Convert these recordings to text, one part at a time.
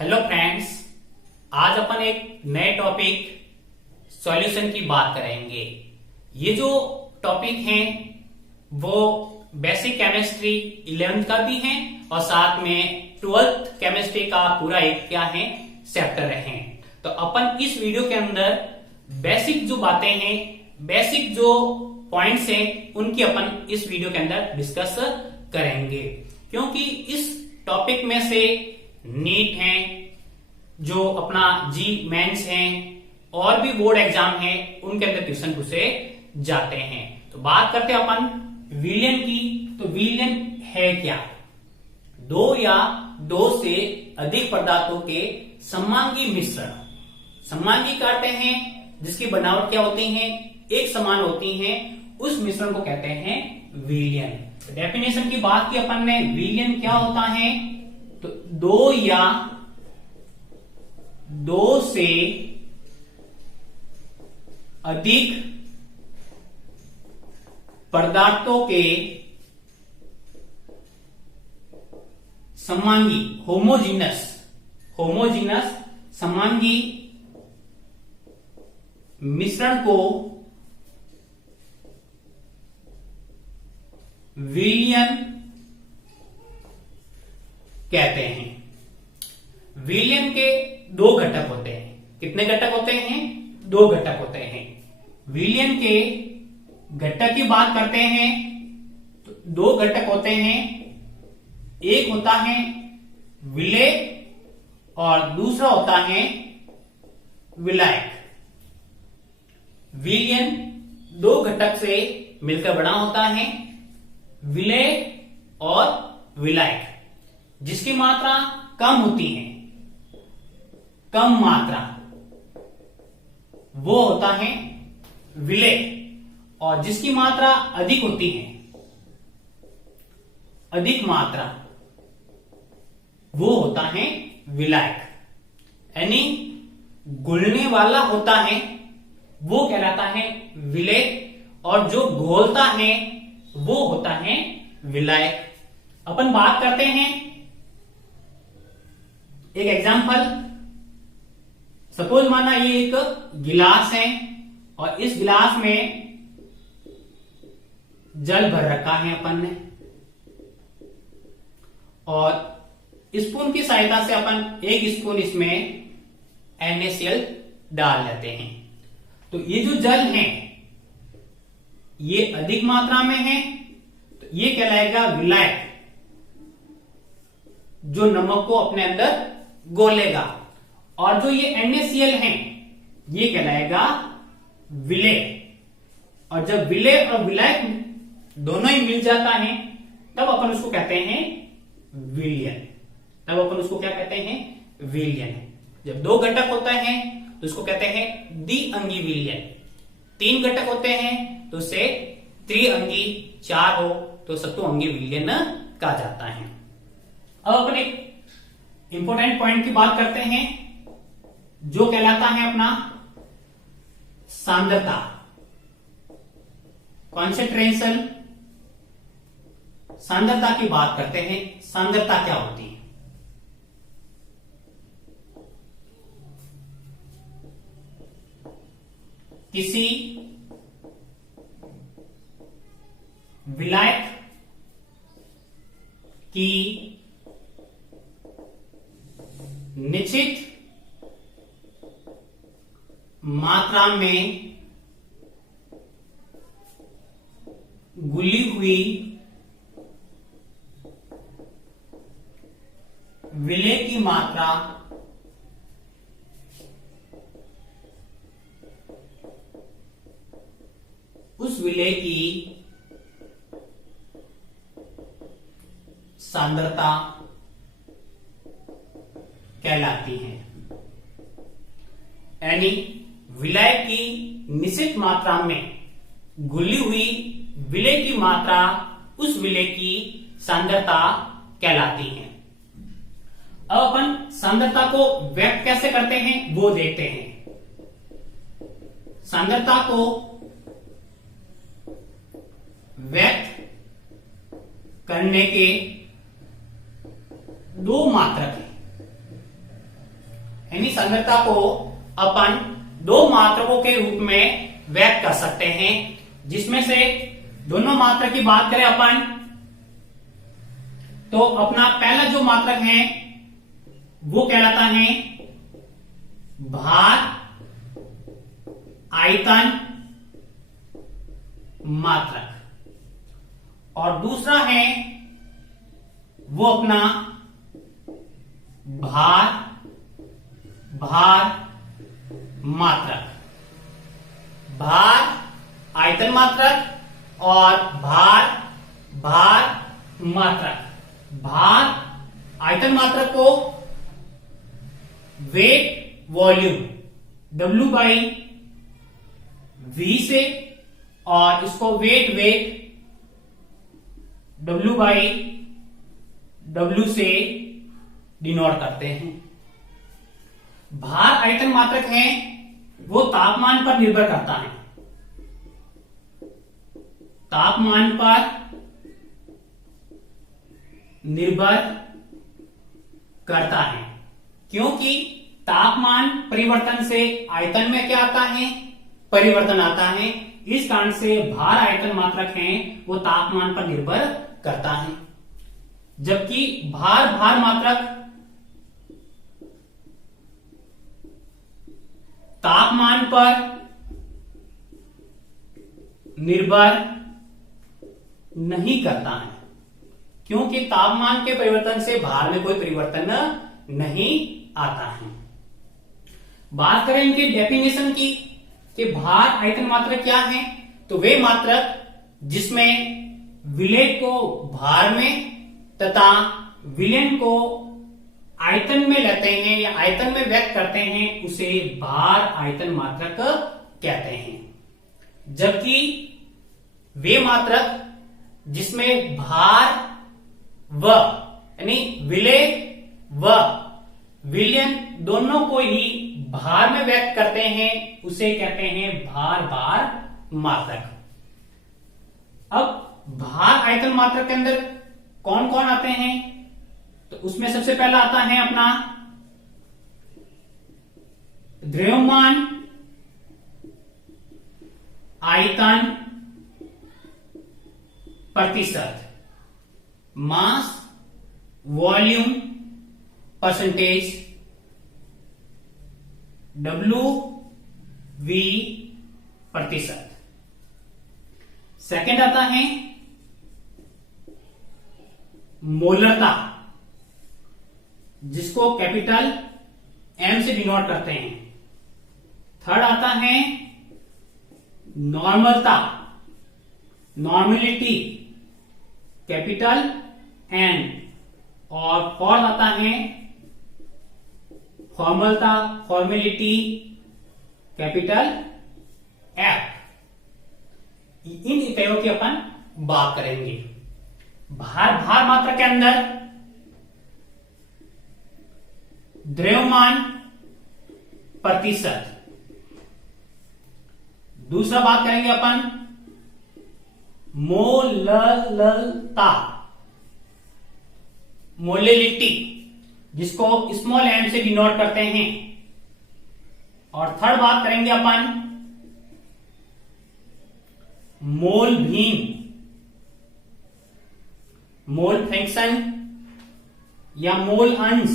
Hello friends, आज अपन एक नए टॉपिक सॉल्यूशन की बात करेंगे। ये जो टॉपिक हैं वो बेसिक केमिस्ट्री 11th का भी है और साथ में 12th केमिस्ट्री का पूरा एक क्या है चैप्टर है। तो अपन इस वीडियो के अंदर बेसिक जो बातें हैं, बेसिक जो पॉइंट्स हैं, उनकी अपन इस वीडियो के अंदर डिस्कस करेंगे, क्योंकि इस टॉपिक में से नीट है, जो अपना जी मेंस है और भी बोर्ड एग्जाम है, उनके अंदर क्वेश्चन पूछे जाते हैं। तो बात करते हैं अपन विलयन की। तो विलयन है क्या? दो या दो से अधिक पदार्थों के समांगी मिश्रण। समांगी कहते हैं जिसकी बनावट क्या होती है, एक समान होती है, उस मिश्रण को कहते हैं विलयन। तो डेफिनेशन की बात की अपन ने, विलयन क्या होता है? तो दो या दो से अधिक पदार्थों के समांगी होमोजीनस समांगी मिश्रण को विलयन कहते हैं। विलयन के दो घटक होते हैं। कितने घटक होते हैं? दो घटक होते हैं। विलयन के घटक की बात करते हैं तो दो घटक होते हैं। एक होता है विलेय और दूसरा होता है विलायक। विलयन दो घटक से मिलकर बना होता है, विलेय और विलायक। जिसकी मात्रा कम होती है, कम मात्रा, वो होता है विलेय, और जिसकी मात्रा अधिक होती है, अधिक मात्रा, वो होता है विलायक। यानी घुलने वाला होता है वो कहलाता है विलेय, और जो घोलता है वो होता है विलायक। अपन बात करते हैं एक एग्जाम्पल। सपोज माना ये एक गिलास है और इस गिलास में जल भर रखा है अपन ने, और स्पून की सहायता से अपन एक स्पून इसमें NaCl डाल लेते हैं। तो ये जो जल है ये अधिक मात्रा में है, तो ये कहलाएगा विलायक, जो नमक को अपने अंदर घोलेगा। और जो ये NaCl है ये कहलाएगा विलेय। और जब विलेय और विलायक दोनों ही मिल जाता है तब अपन उसको कहते हैं विलयन। तब अपन उसको क्या कहते हैं? विलयन। जब दो घटक होता है तो उसको कहते हैं द्विअंगी विलयन। तीन घटक होते हैं तो उसे त्रिअंगी, चार हो तो चतुअंगी विलयन कहा जाता है। अब अपन एक इंपॉर्टेंट पॉइंट की बात करते हैं जो कहलाता है अपना सांद्रता, कॉन्सेंट्रेशन। सांद्रता की बात करते हैं। सांद्रता क्या होती है? किसी विलायक की निश्चित मात्रा में घुली हुई विलेय की मात्रा उस विलेय की सांद्रता कहलाती है। यानी विलायक की निश्चित मात्रा में घुली हुई विलेय की मात्रा उस विलेय की सांद्रता कहलाती है। अब अपन सांद्रता को व्यक्त कैसे करते हैं वो देखते हैं। सांद्रता को व्यक्त करने के दो मात्रक हैं। सांद्रता को अपन दो मात्रकों के रूप में व्यक्त कर सकते हैं, जिसमें से दोनों मात्रक की बात करें अपन तो अपना पहला जो मात्रक है वो कहलाता है भार आयतन मात्रक, और दूसरा है वो अपना भार मात्रक। भार आयतन मात्रक और भार मात्रक। भार आयतन मात्रक को वेट वॉल्यूम W/V से और इसको वेट W/W से डिनोट करते हैं। भार आयतन मात्रक है वो तापमान पर निर्भर करता है, तापमान पर निर्भर करता है, क्योंकि तापमान परिवर्तन से आयतन में क्या आता है, परिवर्तन आता है। इस कारण से भार आयतन मात्रक है वो तापमान पर निर्भर करता है, जबकि भार मात्रक तापमान पर निर्भर नहीं करता है, क्योंकि तापमान के परिवर्तन से भार में कोई परिवर्तन नहीं आता है। बात करें इनके डेफिनेशन की कि भार आयतन मात्रक क्या है, तो वे मात्रक जिसमें विलेय को भार में तथा विलयन को आयतन में लेते हैं या आयतन में व्यक्त करते हैं उसे भार आयतन मात्रक कहते हैं, जबकि वे मात्रक जिसमें भार व यानी विलेय व विलयन दोनों को ही भार में व्यक्त करते हैं उसे कहते हैं भार मात्रक। अब भार आयतन मात्रक के अंदर कौन कौन आते हैं, तो उसमें सबसे पहला आता है अपना द्रव्यमान आयतन प्रतिशत, मास वॉल्यूम परसेंटेज W/V प्रतिशत। सेकंड आता है मोलरता, जिसको कैपिटल M से डिनोट करते हैं। थर्ड आता है नॉर्मलता, नॉर्मेलिटी कैपिटल N, और फोर्थ आता है फॉर्मलता, फॉर्मेलिटी कैपिटल F। इन इकाइयों की अपन बात करेंगे। भार मात्रक के अंदर द्रव्यमान प्रतिशत, दूसरा बात करेंगे अपन मोललता, मोलिलिटी, जिसको स्मॉल m से डिनोट करते हैं, और थर्ड बात करेंगे अपन मोल भीम, मोल फ्रैक्शन या मोल अंश,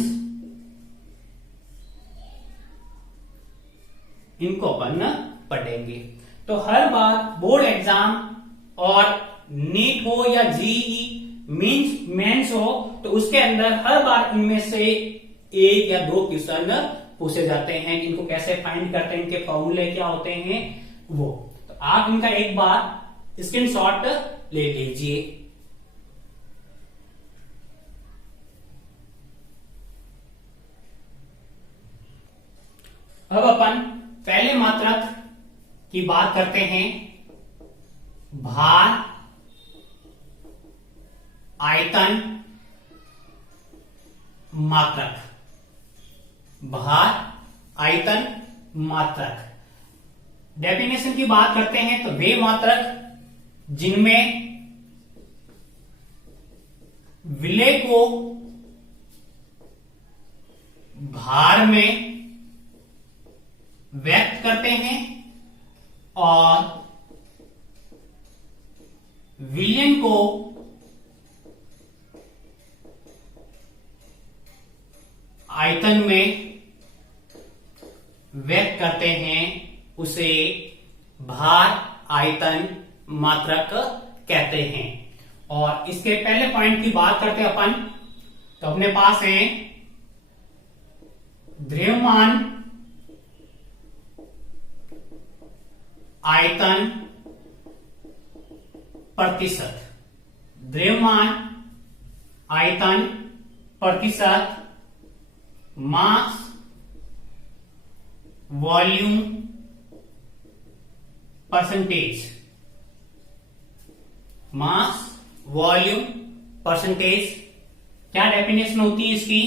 इनको अपन पढ़ेंगे। तो हर बार बोर्ड एग्जाम और नीट हो या जीई मेंस हो तो उसके अंदर हर बार इनमें से एक या दो क्वेश्चन पूछे जाते हैं। इनको कैसे फाइंड करते हैं, इनके फॉर्मूले क्या होते हैं वो, तो आप इनका एक बार स्क्रीनशॉट ले लीजिए। अब अपन पहले मात्रक की बात करते हैं, भार आयतन मात्रक। भार आयतन मात्रक डेफिनेशन की बात करते हैं तो वे मात्रक जिनमें विलेय को भार में व्यक्त करते हैं और विलयन को आयतन में व्यक्त करते हैं, उसे भार आयतन मात्रक कहते हैं। और इसके पहले पॉइंट की बात करते हैं अपन, तो अपने पास है द्रव्यमान आयतन प्रतिशत। द्रव्यमान आयतन प्रतिशत mass volume percentage. Mass volume percentage क्या डेफिनेशन होती है इसकी?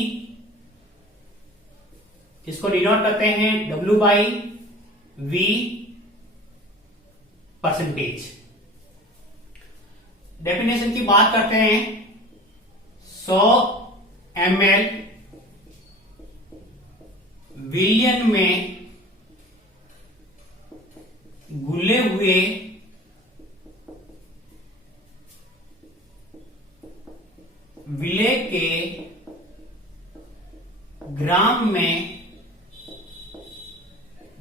इसको डिनोट करते हैं W by V percentage. Definition की बात करते हैं, 100 ml विलयन में घुले हुए विलय के ग्राम में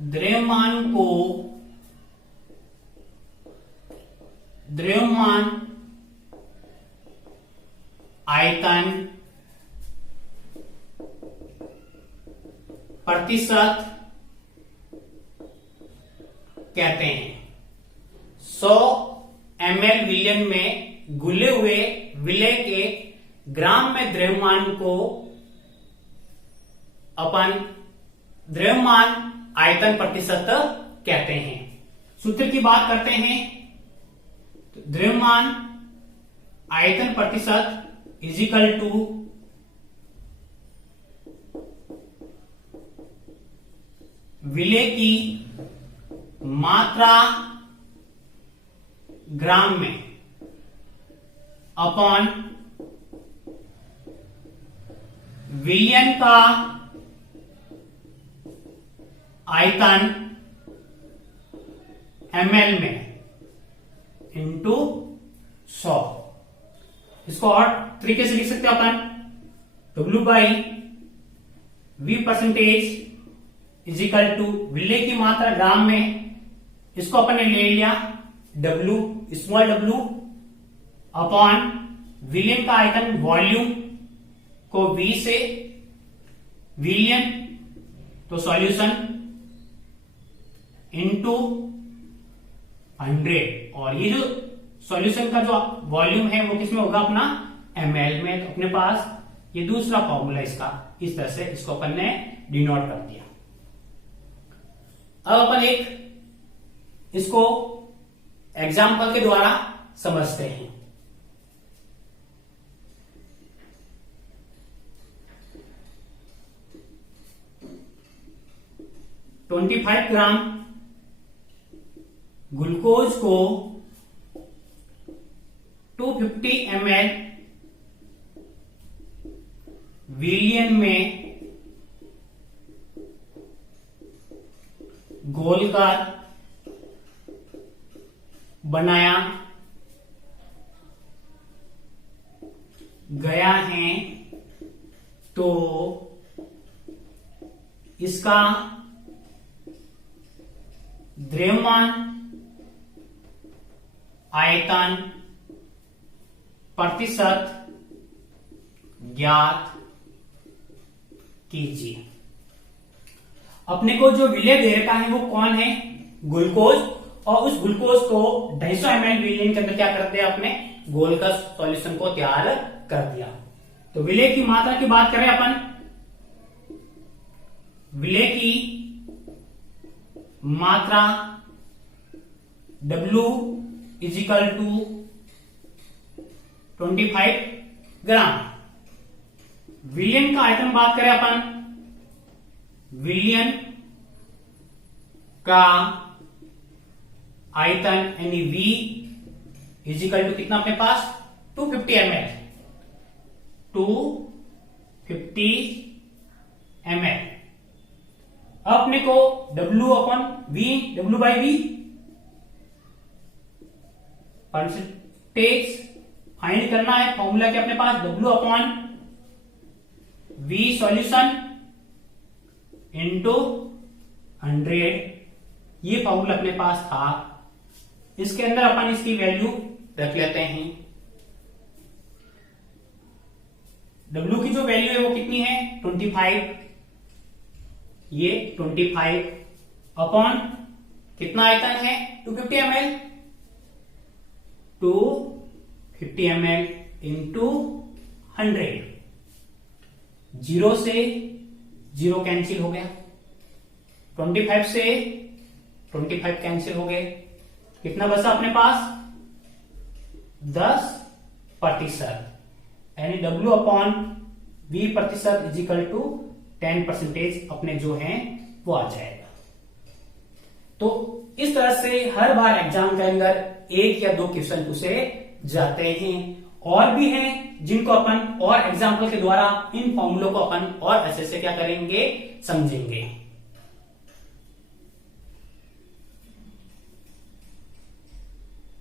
द्रव्यमान को द्रव्यमान आयतन प्रतिशत कहते हैं। 100 ml विलयन में घुले हुए विलय के ग्राम में द्रव्यमान को अपन द्रव्यमान आयतन प्रतिशत कहते हैं। सूत्र की बात करते हैं, तो द्रव्यमान आयतन प्रतिशत इजिकल टू विलय की मात्रा ग्राम में अपॉन विलयन का आयतन ml में इंटू 100। इसको और तरीके से लिख सकते हो अपन, W by V percentage equal to विलय की मात्रा ग्राम में, इसको अपन ने ले लिया W स्मॉल w अपॉन विलयन का आयतन वॉल्यूम को V से विलयन तो सॉल्यूशन इनटू 100। और ये जो सॉल्यूशन का जो वॉल्यूम है वो किसमें होगा? अपना ml में। तो अपने पास ये दूसरा फॉर्मूला इसका, इस तरह से इसको अपन ने डिनोट कर दिया। अब अपन एक इसको एग्जाम्पल के द्वारा समझते हैं। $25 ग्राम ग्लूकोज को 250 ml विलयन में घोलकर बनाया गया है, तो इसका द्रव्यमान आयतन प्रतिशत ज्ञात कीजिए। अपने को जो विलय दे रखा है वो कौन है? ग्लूकोज। और उस ग्लूकोज को 250 ml विलयन के अंदर क्या करते हैं? अपने घोलकर सॉल्यूशन को तैयार कर दिया। तो विलय की मात्रा की बात करें अपन, विलय की मात्रा W इजिकल टू 25 ग्राम। विलयन का आयतन बात करें अपन, विलयन का आयतन यानी V इजिकल टू कितना अपने पास? 250 ml। 250 ml। अब अपने को W/V परसेंटेज फाइंड करना है। फॉर्मूला क्या अपने पास, W/V सॉल्यूशन इंटू 100, ये फॉर्मूला अपने पास था। इसके अंदर अपन इसकी वैल्यू रख लेते हैं। W की जो वैल्यू है वो कितनी है, 25, ये 25 अपॉन कितना आयतन है, 250 ml, 250 ml इंटू 100। 0 से 0 कैंसिल हो गया, 25 से 25 कैंसिल हो गए, कितना बचा अपने पास, 10%, यानी W/V प्रतिशत इजिकल टू 10% अपने जो है वो आ जाएगा। तो इस तरह से हर बार एग्जाम के अंदर 1 या 2 क्वेश्चन पूछे जाते हैं। और भी हैं जिनको अपन और एग्जाम्पल के द्वारा इन फॉर्मूलों को अपन और अच्छे से क्या करेंगे, समझेंगे।